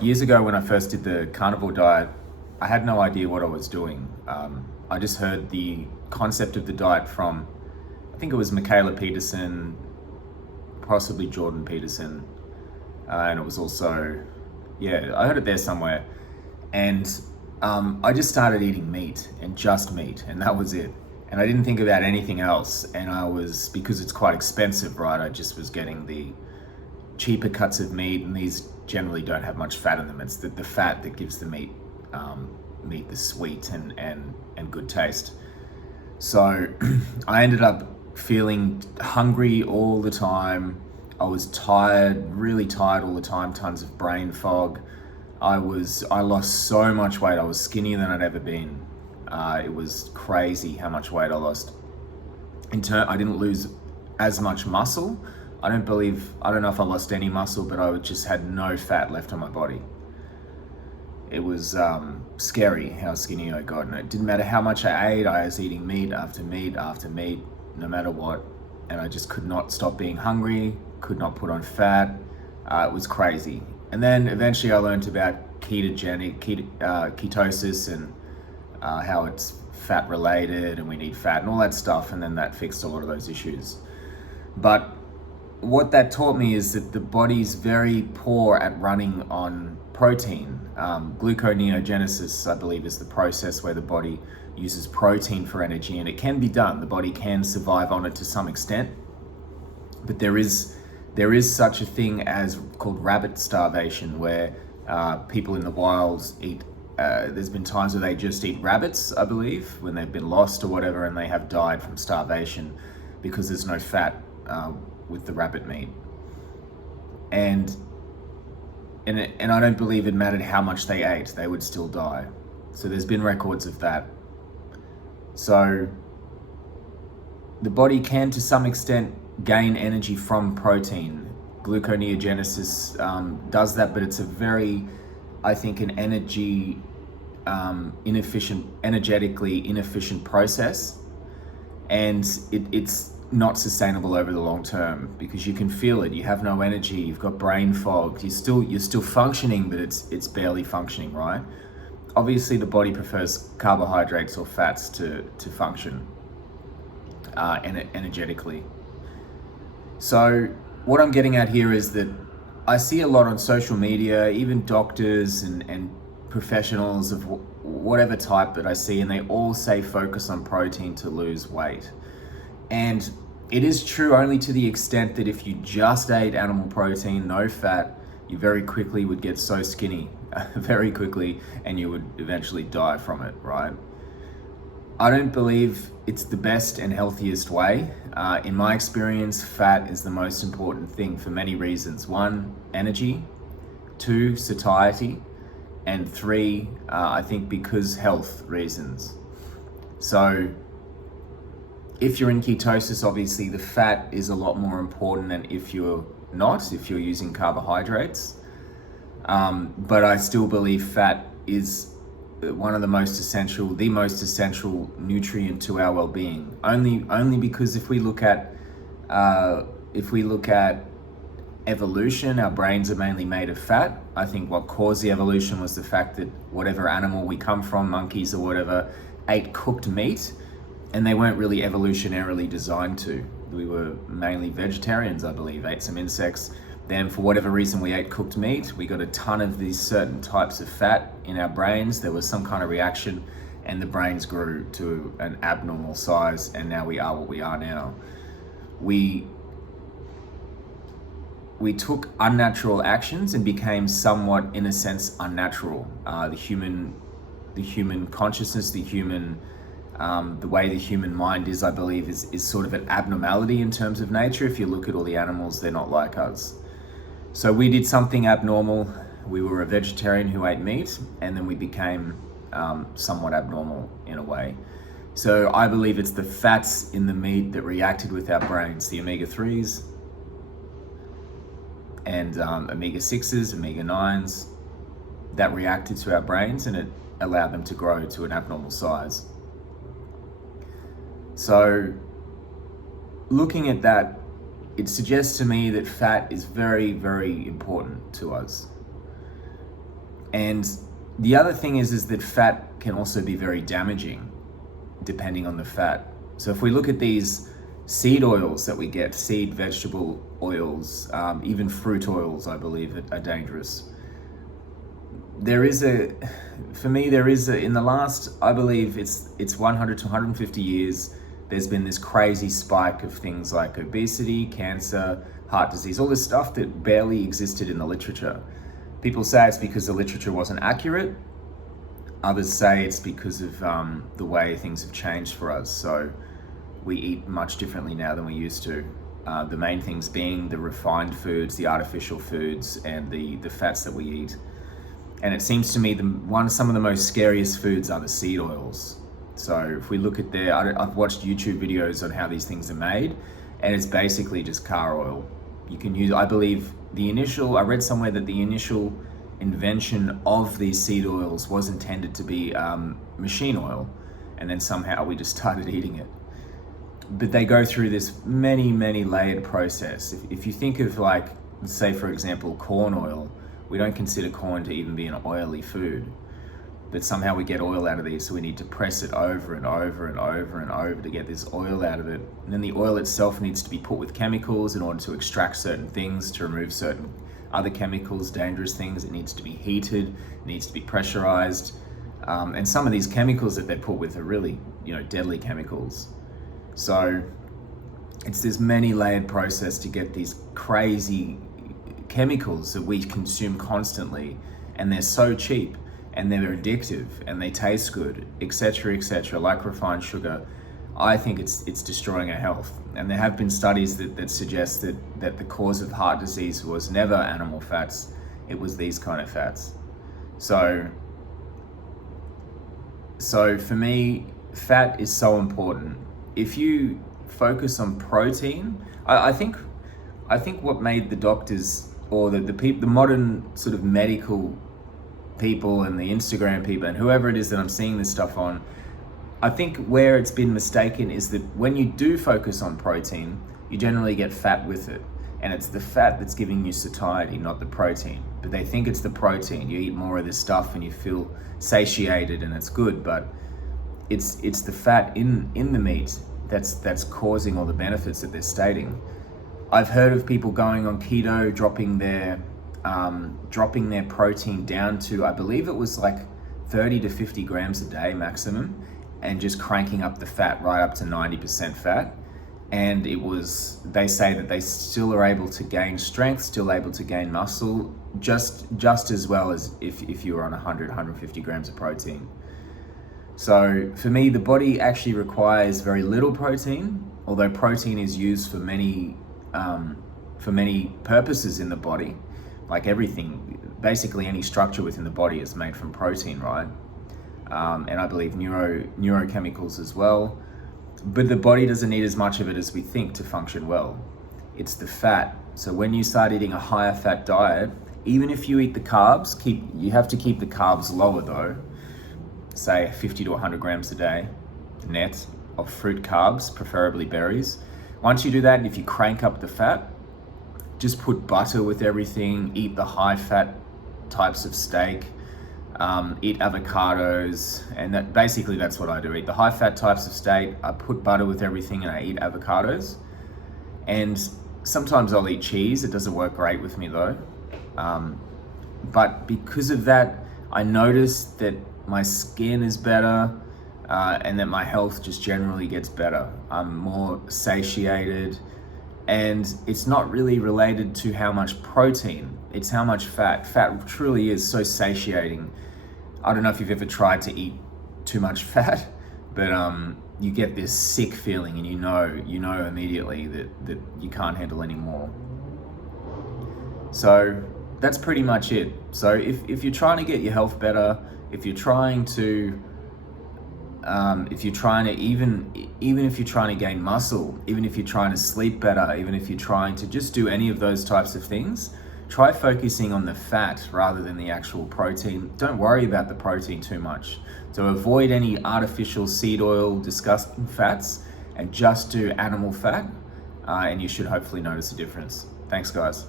Years ago when I first did the carnivore diet, I had no idea what I was doing. I just heard the concept of the diet from, I think it was Michaela Peterson, possibly Jordan Peterson, and it was also, yeah, I heard it there somewhere. And I just started eating meat and just meat, and that was it. And I didn't think about anything else. And because it's quite expensive, right? I just was getting the cheaper cuts of meat, and these generally don't have much fat in them. It's the fat that gives the meat the sweet and good taste. So I ended up feeling hungry all the time. I was tired, really tired all the time, tons of brain fog. I lost so much weight. I was skinnier than I'd ever been. It was crazy how much weight I lost. I didn't lose as much muscle. I don't know if I lost any muscle, but I just had no fat left on my body. It was scary how skinny I got, and it didn't matter how much I ate. I was eating meat after meat after meat, no matter what, and I just could not stop being hungry, could not put on fat. It was crazy. And then eventually I learned about ketosis, and how it's fat related and we need fat and all that stuff, and then that fixed a lot of those issues. But what that taught me is that the body's very poor at running on protein. Gluconeogenesis, I believe, is the process where the body uses protein for energy, and it can be done. The body can survive on it to some extent, but there is such a thing as called rabbit starvation, where people in the wilds eat. There's been times where they just eat rabbits, I believe, when they've been lost or whatever, and they have died from starvation because there's no fat with the rabbit meat. And I don't believe it mattered how much they ate, they would still die. So there's been records of that. So the body can, to some extent, gain energy from protein. Gluconeogenesis does that, but it's a very, I think, an energetically inefficient process, and it's not sustainable over the long term, because you can feel it. You have no energy. You've got brain fog. You're still functioning, but it's barely functioning, right? Obviously, the body prefers carbohydrates or fats to function energetically. So what I'm getting at here is that I see a lot on social media, even doctors and professionals of whatever type that I see, and they all say focus on protein to lose weight. And it is true only to the extent that if you just ate animal protein, no fat, you very quickly would get so skinny, very quickly, and you would eventually die from it, right? I don't believe it's the best and healthiest way. In my experience, fat is the most important thing for many reasons. 1, energy. 2, satiety. And 3, I think because health reasons. So if you're in ketosis, obviously the fat is a lot more important than if you're using carbohydrates. But I still believe fat is the most essential nutrient to our well-being. Only because if we look at evolution, our brains are mainly made of fat. I think what caused the evolution was the fact that whatever animal we come from, monkeys or whatever, ate cooked meat, and they weren't really evolutionarily designed to. We were mainly vegetarians, I believe, ate some insects. Then for whatever reason we ate cooked meat, we got a ton of these certain types of fat in our brains. There was some kind of reaction, and the brains grew to an abnormal size, and now we are what we are now. We took unnatural actions and became somewhat, in a sense, unnatural. The human consciousness, the way the human mind is, I believe, is sort of an abnormality in terms of nature. If you look at all the animals, they're not like us. So we did something abnormal. We were a vegetarian who ate meat, and then we became somewhat abnormal in a way. So I believe it's the fats in the meat that reacted with our brains, the omega-3s and omega-6s, omega-9s, that reacted to our brains, and it allowed them to grow to an abnormal size. So looking at that, it suggests to me that fat is very, very important to us. And the other thing is that fat can also be very damaging depending on the fat. So if we look at these seed oils that we get, seed vegetable oils, even fruit oils, I believe are dangerous. In the last, I believe it's 100 to 150 years, there's been this crazy spike of things like obesity, cancer, heart disease, all this stuff that barely existed in the literature. People say it's because the literature wasn't accurate. Others say it's because of the way things have changed for us. So we eat much differently now than we used to. The main things being the refined foods, the artificial foods, and the fats that we eat. And it seems to me some of the most scariest foods are the seed oils. So if we look at I've watched YouTube videos on how these things are made, and it's basically just car oil. You can use, I believe, I read somewhere that the initial invention of these seed oils was intended to be machine oil, and then somehow we just started eating it. But they go through this many layered process. If you think of, like, say for example, corn oil, we don't consider corn to even be an oily food, but somehow we get oil out of these, so we need to press it over and over and over and over to get this oil out of it. And then the oil itself needs to be put with chemicals in order to extract certain things, to remove certain other chemicals, dangerous things. It needs to be heated, it needs to be pressurized. And some of these chemicals that they put with are really, deadly chemicals. So it's this many layered process to get these crazy chemicals that we consume constantly, and they're so cheap and they're addictive and they taste good, etc., like refined sugar. I think it's destroying our health. And there have been studies that suggest that the cause of heart disease was never animal fats, it was these kind of fats. So for me, fat is so important. If you focus on protein, I think what made the doctors, or the modern sort of medical people and the Instagram people and whoever it is that I'm seeing this stuff on, I think where it's been mistaken is that when you do focus on protein, you generally get fat with it. And it's the fat that's giving you satiety, not the protein. But they think it's the protein. You eat more of this stuff and you feel satiated and it's good, but it's the fat in the meat that's causing all the benefits that they're stating. I've heard of people going on keto, dropping their protein down to, I believe it was like 30 to 50 grams a day maximum, and just cranking up the fat right up to 90% fat. And they say that they still are able to gain strength, still able to gain muscle, just as well as if you were on 150 grams of protein. So for me, the body actually requires very little protein, although protein is used for many purposes in the body. Like everything, basically any structure within the body is made from protein, right? And I believe neurochemicals as well. But the body doesn't need as much of it as we think to function well. It's the fat. So when you start eating a higher fat diet, even if you eat the carbs, you have to keep the carbs lower though. Say 50 to 100 grams a day net of fruit carbs, preferably berries. Once you do that, and if you crank up the fat, just put butter with everything, eat the high fat types of steak, eat avocados, and that's what I do. Eat the high fat types of steak, I put butter with everything, and I eat avocados. And sometimes I'll eat cheese. It doesn't work great with me though. But because of that, I noticed that my skin is better, and that my health just generally gets better. I'm more satiated, and it's not really related to how much protein, it's how much fat. Fat truly is so satiating. I don't know if you've ever tried to eat too much fat, but you get this sick feeling, and you know immediately that you can't handle any more. So that's pretty much it. So if you're trying to get your health better, if you're trying to even if you're trying to gain muscle, even if you're trying to sleep better, even if you're trying to just do any of those types of things, try focusing on the fat rather than the actual protein. Don't worry about the protein too much. So avoid any artificial seed oil, disgusting fats, and just do animal fat, and you should hopefully notice a difference. Thanks, guys.